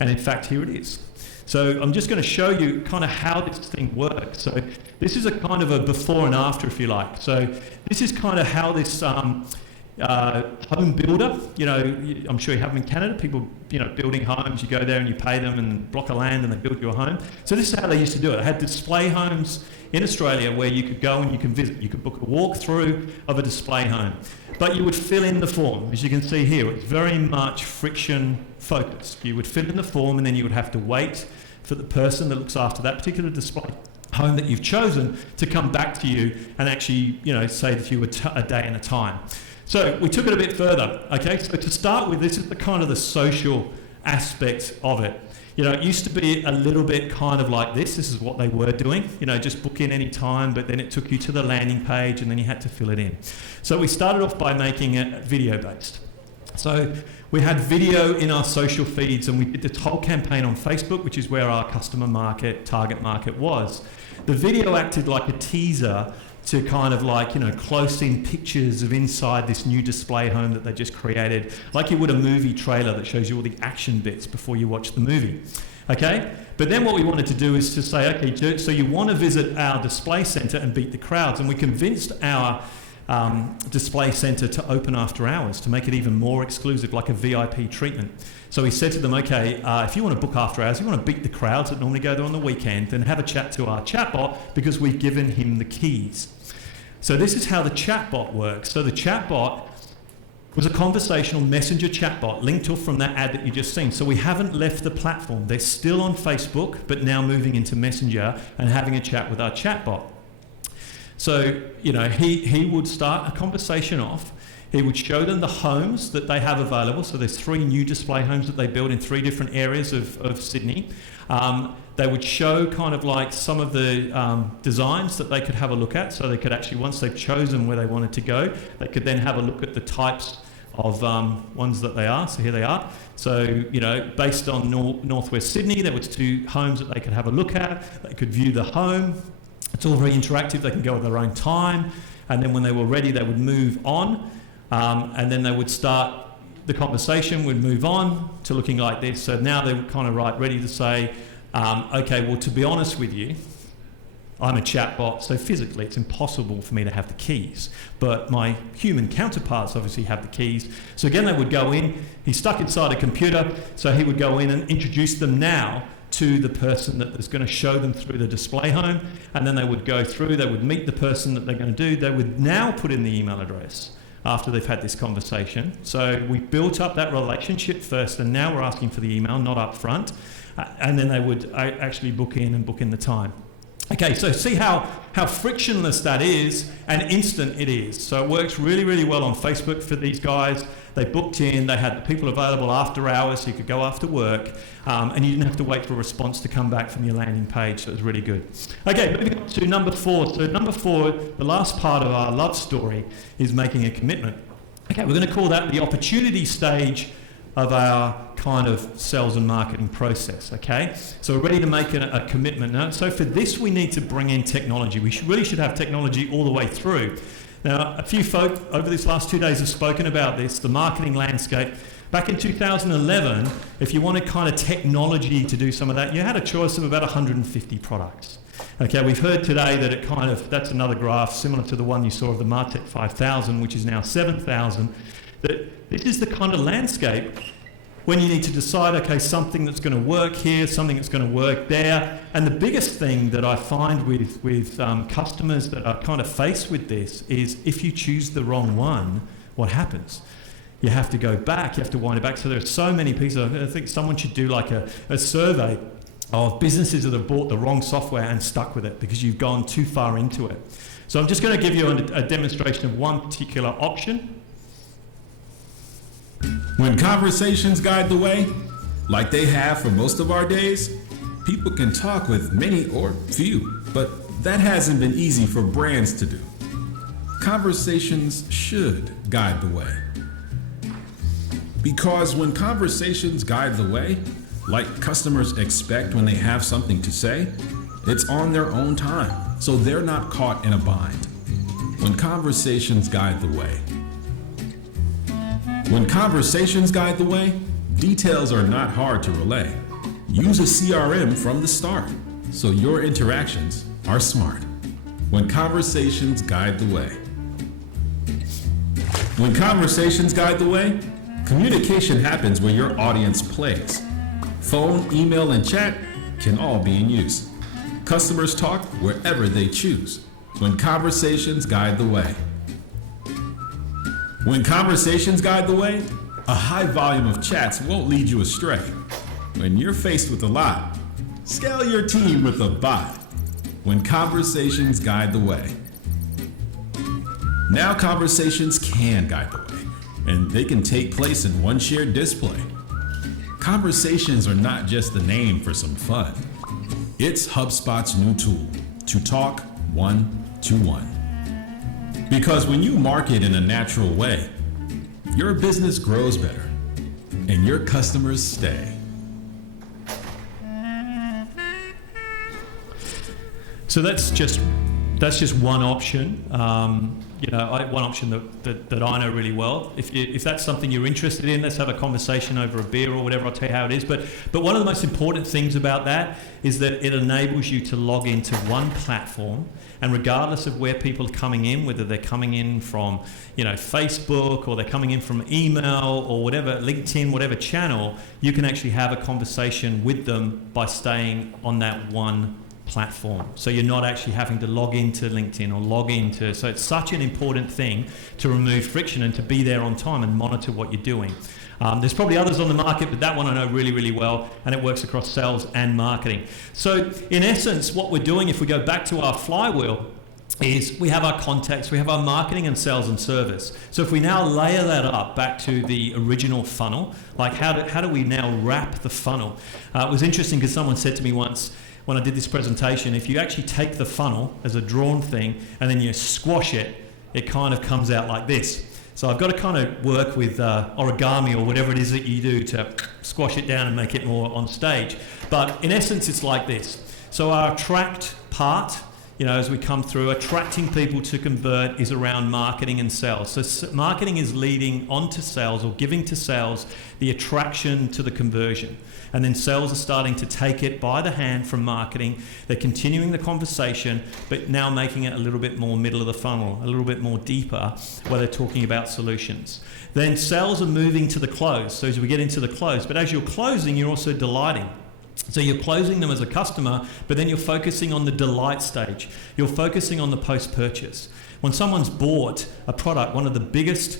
And in fact, here it is. So I'm just going to show you kind of how this thing works. So this is a kind of a before and after, if you like. So this is kind of how this home builder, you know, I'm sure you have them in Canada, people, you know, building homes, you go there and you pay them and block of land and they build you a home. So this is how they used to do it. They had display homes in Australia where you could go and you can visit. You could book a walkthrough of a display home. But you would fill in the form. As you can see here, it's very much friction focused. You would fill in the form and then you would have to wait for the person that looks after that particular display home that you've chosen to come back to you and actually, you know, say that you were a day and a time. So we took it a bit further, okay? So to start with, this is the kind of the social aspect of it. You know, it used to be a little bit kind of like this. This is what they were doing. You know, just book in any time, but then it took you to the landing page and then you had to fill it in. So we started off by making it video-based. So we had video in our social feeds and we did this whole campaign on Facebook, which is where our customer market, target market was. The video acted like a teaser to kind of like, you know, close-in pictures of inside this new display home that they just created, like you would a movie trailer that shows you all the action bits before you watch the movie, okay? But then what we wanted to do is to say, okay, so you want to visit our display centre and beat the crowds, and we convinced our display centre to open after hours to make it even more exclusive, like a VIP treatment. So we said to them, okay, if you want to book after hours, you want to beat the crowds that normally go there on the weekend, then have a chat to our chatbot because we've given him the keys. So this is how the chatbot works. So the chatbot was a conversational messenger chatbot linked off from that ad that you just seen. So we haven't left the platform. They're still on Facebook, but now moving into Messenger and having a chat with our chatbot. So, you know, he would start a conversation off. He would show them the homes that they have available. So there's 3 new display homes that they built in 3 different areas of Sydney. They would show kind of like some of the designs that they could have a look at. So they could actually, once they've chosen where they wanted to go, they could then have a look at the types of ones that they are. So here they are. So, you know, based on northwest Sydney, there was 2 homes that they could have a look at. They could view the home. It's all very interactive. They can go at their own time. And then when they were ready, they would move on. And then they would start the conversation, would move on to looking like this. So now they're kind of ready to say, okay, well, to be honest with you, I'm a chatbot, so physically it's impossible for me to have the keys. But my human counterparts obviously have the keys. So again, they would go in. He's stuck inside a computer, so he would go in and introduce them now to the person that is going to show them through the display home, and then they would go through, they would meet the person that they're going to do. They would now put in the email address after they've had this conversation. So we built up that relationship first, and now we're asking for the email, not up front, and then they would actually book in the time. Okay, so see how frictionless that is and instant it is. So it works really, really well on Facebook for these guys. They booked in, they had the people available after hours, so you could go after work, and you didn't have to wait for a response to come back from your landing page, so it was really good. Okay, moving on to number 4. So number 4, the last part of our love story is making a commitment. Okay, we're going to call that the opportunity stage of our kind of sales and marketing process, okay? So we're ready to make a commitment now. So for this, we need to bring in technology. We really should have technology all the way through. Now, a few folk over these last 2 days have spoken about this, the marketing landscape. Back in 2011, if you wanted kind of technology to do some of that, you had a choice of about 150 products. Okay, we've heard today that it kind of, that's another graph similar to the one you saw of the Martech 5000, which is now 7,000, that this is the kind of landscape when you need to decide, okay, something that's going to work here, something that's going to work there. And the biggest thing that I find with customers that are kind of faced with this is if you choose the wrong one, what happens? You have to go back, you have to wind it back. So there are so many pieces. I think someone should do like a survey of businesses that have bought the wrong software and stuck with it because you've gone too far into it. So I'm just going to give you a demonstration of one particular option. When conversations guide the way, like they have for most of our days, people can talk with many or few, but that hasn't been easy for brands to do. Conversations should guide the way. Because when conversations guide the way, like customers expect when they have something to say, it's on their own time, so they're not caught in a bind. When conversations guide the way. When conversations guide the way, details are not hard to relay. Use a CRM from the start, so your interactions are smart. When conversations guide the way. When conversations guide the way, communication happens where your audience plays. Phone, email, and chat can all be in use. Customers talk wherever they choose. When conversations guide the way. When conversations guide the way, a high volume of chats won't lead you astray. When you're faced with a lot, scale your team with a bot. When conversations guide the way. Now conversations can guide the way, and they can take place in one shared display. Conversations are not just the name for some fun. It's HubSpot's new tool to talk one-to-one. Because when you market in a natural way, your business grows better and your customers stay. So that's just one option. One option that I know really well. If that's something you're interested in, let's have a conversation over a beer or whatever. I'll tell you how it is. But one of the most important things about that is that it enables you to log into one platform, and regardless of where people are coming in, whether they're coming in from Facebook or they're coming in from email or whatever, LinkedIn, whatever channel, you can actually have a conversation with them by staying on that one platform. So you're not actually having to log into LinkedIn or log into, so it's such an important thing to remove friction and to be there on time and monitor what you're doing. There's probably others on the market, but that one I know really, really well, and it works across sales and marketing. So in essence, what we're doing, if we go back to our flywheel, is we have our contacts, we have our marketing and sales and service. So if we now layer that up back to the original funnel, like how do we now wrap the funnel? It was interesting because someone said to me once, when I did this presentation, if you actually take the funnel as a drawn thing and then you squash it, it kind of comes out like this. So I've got to kind of work with origami or whatever it is that you do to squash it down and make it more on stage. But in essence, it's like this. So our attract part, as we come through, attracting people to convert is around marketing and sales. So marketing is leading onto sales or giving to sales the attraction to the conversion. And then sales are starting to take it by the hand from marketing. They're continuing the conversation, but now making it a little bit more middle of the funnel, a little bit more deeper, where they're talking about solutions. Then sales are moving to the close. So as we get into the close, but as you're closing, you're also delighting. So you're closing them as a customer, but then you're focusing on the delight stage. You're focusing on the post-purchase. When someone's bought a product, one of the biggest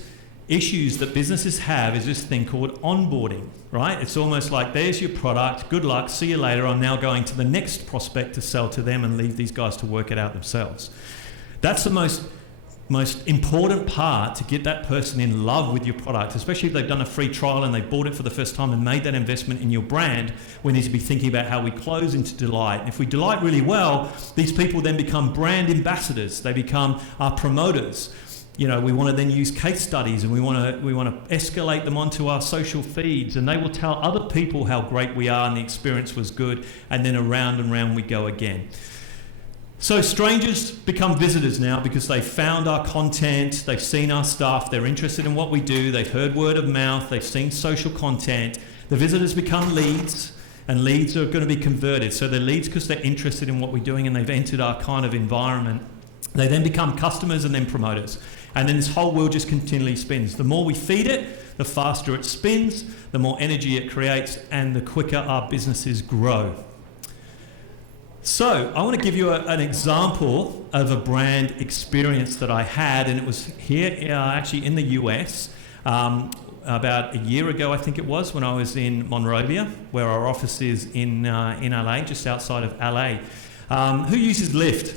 issues that businesses have is this thing called onboarding, right? It's almost like, there's your product, good luck, see you later, I'm now going to the next prospect to sell to them and leave these guys to work it out themselves. That's the most important part, to get that person in love with your product, especially if they've done a free trial and they bought it for the first time and made that investment in your brand. We need to be thinking about how we close into delight. And if we delight really well, these people then become brand ambassadors. They become our promoters. We want to then use case studies, and we want to escalate them onto our social feeds, and they will tell other people how great we are and the experience was good, and then around and round we go again. So strangers become visitors now because they've found our content, they've seen our stuff, they're interested in what we do, they've heard word of mouth, they've seen social content. The visitors become leads, and leads are going to be converted. So they're leads because they're interested in what we're doing and they've entered our kind of environment. They then become customers and then promoters. And then this whole wheel just continually spins. The more we feed it, the faster it spins, the more energy it creates, and the quicker our businesses grow. So I want to give you an example of a brand experience that I had, and it was here actually in the US about a year ago, I think it was, when I was in Monrovia, where our office is in LA, just outside of LA. Who uses Lyft?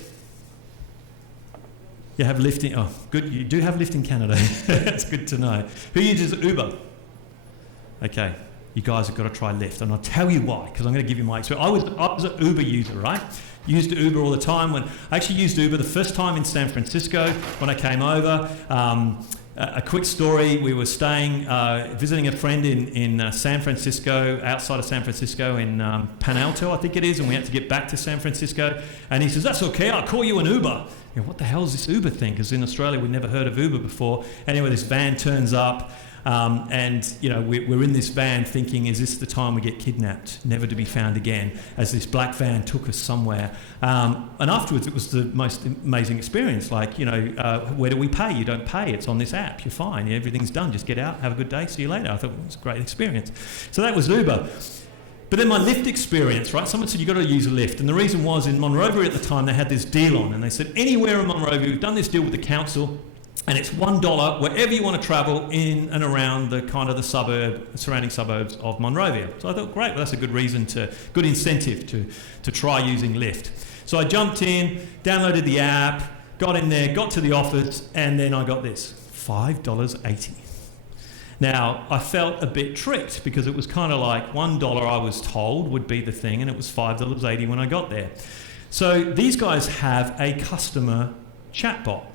You have Lyft in, oh, good, you do have Lyft in Canada. That's good to know. Who uses Uber? Okay, you guys have got to try Lyft, and I'll tell you why, because I'm going to give you my experience. I was an Uber user, right? Used Uber all the time. I actually used Uber the first time in San Francisco when I came over. A quick story, we were staying, visiting a friend in San Francisco, outside of San Francisco in Pan Alto, I think it is, and we had to get back to San Francisco. And he says, "That's okay, I'll call you an Uber." What the hell is this Uber thing? Because in Australia, we'd never heard of Uber before. Anyway, this van turns up, and we're in this van thinking, is this the time we get kidnapped, never to be found again, as this black van took us somewhere. And afterwards, it was the most amazing experience. Like, where do we pay? You don't pay. It's on this app. You're fine. Everything's done. Just get out, have a good day, see you later. I thought it was a great experience. So that was Uber. But then my Lyft experience, right? Someone said, you've got to use a Lyft. And the reason was, in Monrovia at the time, they had this deal on. And they said, anywhere in Monrovia, we've done this deal with the council, and it's $1 wherever you want to travel in and around the kind of the surrounding suburbs of Monrovia. So I thought, great, well, that's a good good incentive to try using Lyft. So I jumped in, downloaded the app, got in there, got to the office, and then I got this, $5.80. Now, I felt a bit tricked because it was kind of like $1 I was told would be the thing, and it was $5.80 when I got there. So these guys have a customer chatbot.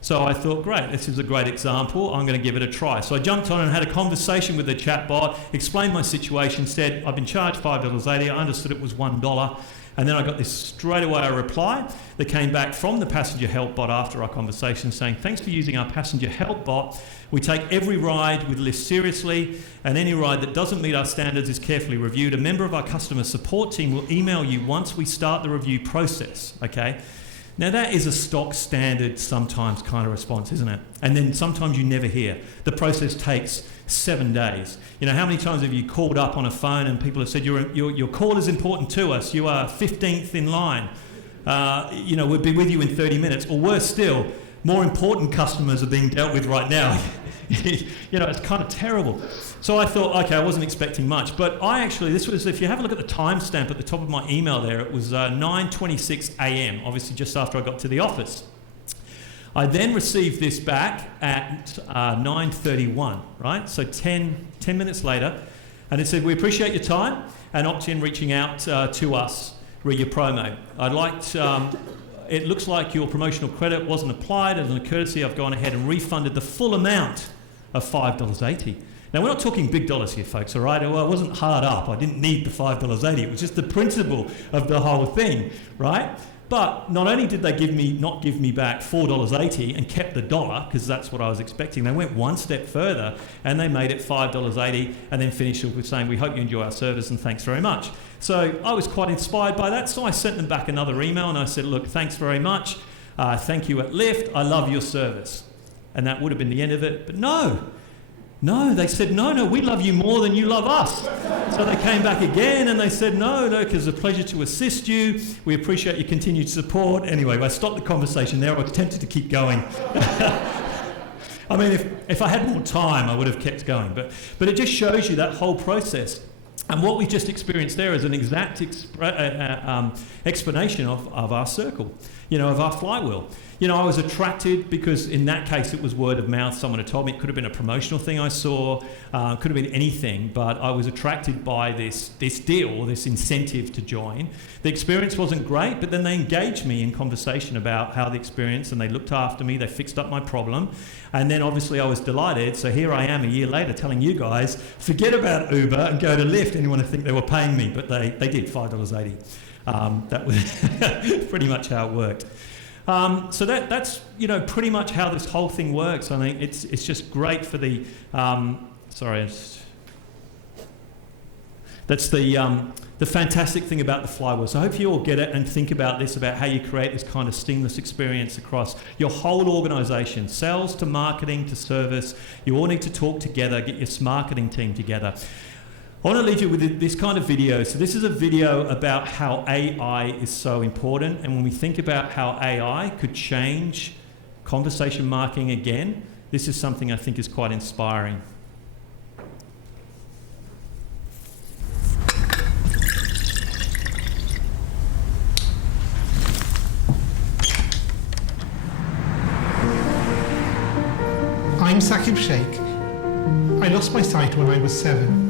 So I thought, great, this is a great example. I'm going to give it a try. So I jumped on and had a conversation with the chatbot, explained my situation, said, I've been charged $5.80. I understood it was $1. And then I got this straight away a reply that came back from the passenger help bot after our conversation saying, thanks for using our passenger help bot. We take every ride with Lyft seriously, and any ride that doesn't meet our standards is carefully reviewed. A member of our customer support team will email you once we start the review process, okay? Now that is a stock standard sometimes kind of response, isn't it? And then sometimes you never hear. The process takes 7 days. How many times have you called up on a phone and people have said, your call is important to us, you are 15th in line, we'll be with you in 30 minutes, or worse still, more important customers are being dealt with right now. It's kind of terrible. So I thought, okay, I wasn't expecting much, but this was, if you have a look at the timestamp at the top of my email there, it was 9:26 a.m., obviously just after I got to the office. I then received this back at 9:31, right? So 10 minutes later, and it said, we appreciate your time and opt in reaching out to us, read your promo. It looks like your promotional credit wasn't applied. As a courtesy, I've gone ahead and refunded the full amount of $5.80. Now, we're not talking big dollars here, folks, all right? I wasn't hard up. I didn't need the $5.80. It was just the principle of the whole thing, right? But not only did they not give me back $4.80 and kept the dollar, because that's what I was expecting, they went one step further and they made it $5.80 and then finished it with saying, we hope you enjoy our service and thanks very much. So I was quite inspired by that, so I sent them back another email and I said, look, thanks very much. Thank you at Lyft. I love your service. And that would have been the end of it, but no, they said, no, we love you more than you love us. So they came back again and they said, no, because it's a pleasure to assist you. We appreciate your continued support. Anyway, I stopped the conversation there. I was tempted to keep going. I mean, if I had more time, I would have kept going. But it just shows you that whole process. And what we just experienced there is an exact explanation of our circle. of our flywheel. I was attracted because in that case it was word of mouth. Someone had told me. It could have been a promotional thing I saw, could have been anything, but I was attracted by this deal, this incentive to join. The experience wasn't great, but then they engaged me in conversation about how the experience, and they looked after me, they fixed up my problem, and then obviously I was delighted. So here I am a year later telling you guys, forget about Uber and go to Lyft. Anyone would think they were paying me, but they did, $5.80. That was pretty much how it worked. So that's pretty much how this whole thing works. I think it's just great for the that's the fantastic thing about the flywheel. So I hope you all get it and think about this, about how you create this kind of seamless experience across your whole organisation, sales to marketing to service. You all need to talk together, get your marketing team together. I want to leave you with this kind of video. So this is a video about how AI is so important. And when we think about how AI could change conversation marketing again, this is something I think is quite inspiring. I'm Saqib Sheikh. I lost my sight when I was 7.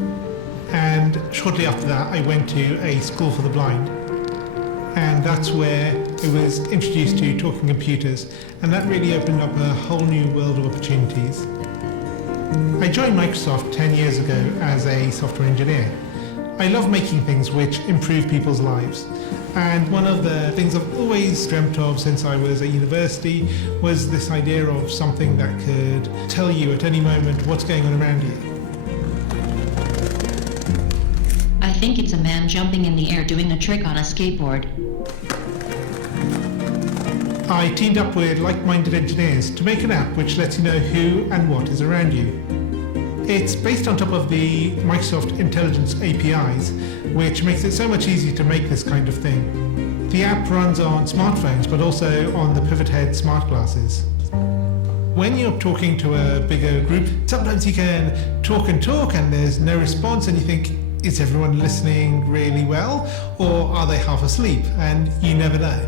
And shortly after that, I went to a school for the blind. And that's where I was introduced to talking computers. And that really opened up a whole new world of opportunities. I joined Microsoft 10 years ago as a software engineer. I love making things which improve people's lives. And one of the things I've always dreamt of since I was at university was this idea of something that could tell you at any moment what's going on around you. I think it's a man jumping in the air doing a trick on a skateboard. I teamed up with like-minded engineers to make an app which lets you know who and what is around you. It's based on top of the Microsoft Intelligence APIs, which makes it so much easier to make this kind of thing. The app runs on smartphones, but also on the Pivot Head smart glasses. When you're talking to a bigger group, sometimes you can talk and there's no response, and you think, is everyone listening really well, or are they half asleep? And you never know.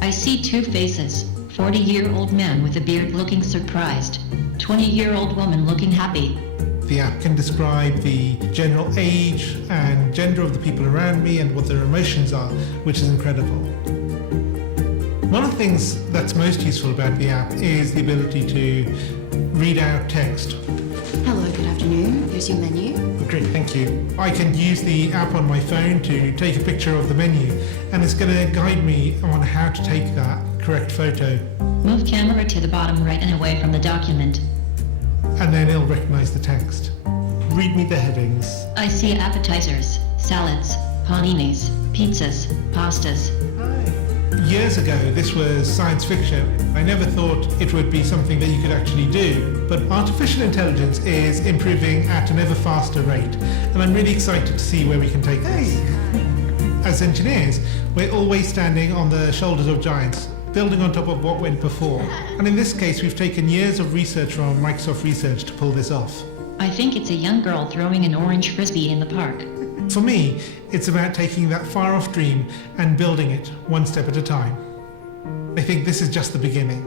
I see two faces, 40-year-old man with a beard looking surprised, 20-year-old woman looking happy. The app can describe the general age and gender of the people around me and what their emotions are, which is incredible. One of the things that's most useful about the app is the ability to read out text. Hello, good afternoon. Here's your menu. Great, thank you. I can use the app on my phone to take a picture of the menu, and it's going to guide me on how to take that correct photo. Move camera to the bottom right and away from the document. And then it'll recognize the text. Read me the headings. I see appetizers, salads, paninis, pizzas, pastas. Years ago, this was science fiction. I never thought it would be something that you could actually do. But artificial intelligence is improving at an ever faster rate. And I'm really excited to see where we can take this. As engineers, we're always standing on the shoulders of giants, building on top of what went before. And in this case, we've taken years of research from Microsoft Research to pull this off. I think it's a young girl throwing an orange frisbee in the park. For me, it's about taking that far-off dream and building it one step at a time. I think this is just the beginning.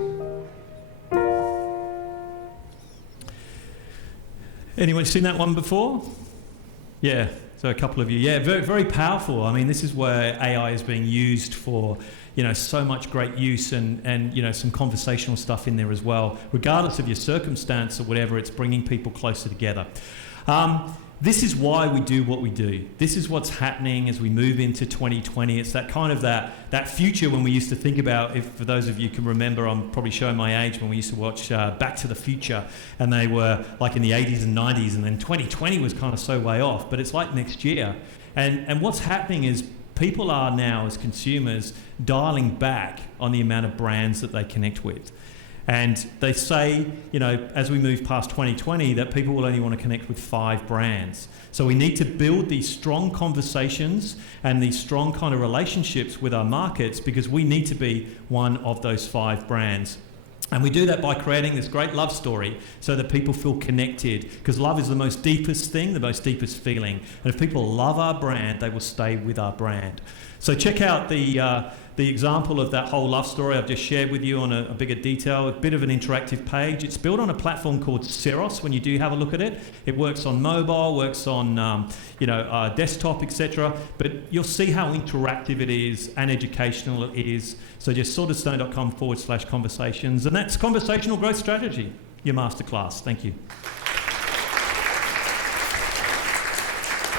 Anyone seen that one before? Yeah, so a couple of you. Yeah, very, very powerful. I mean, this is where AI is being used for, so much great use and some conversational stuff in there as well. Regardless of your circumstance or whatever, it's bringing people closer together. This is why we do what we do. This is what's happening as we move into 2020. It's that kind of that future when we used to think about, if for those of you can remember, I'm probably showing my age, when we used to watch Back to the Future, and they were like in the 80s and 90s, and then 2020 was kind of so way off, but it's like next year. And what's happening is people are now, as consumers, dialing back on the amount of brands that they connect with. And they say, as we move past 2020, that people will only want to connect with 5 brands. So we need to build these strong conversations and these strong kind of relationships with our markets, because we need to be one of those 5 brands. And we do that by creating this great love story so that people feel connected, because love is the most deepest thing, the most deepest feeling. And if people love our brand, they will stay with our brand. So check out the example of that whole love story I've just shared with you on a bigger detail, a bit of an interactive page. It's built on a platform called Seros. When you do have a look at it, it works on mobile, works on desktop, etc. But you'll see how interactive it is and educational it is. So just sortedstone.com/conversations. And that's Conversational Growth Strategy, your masterclass. Thank you.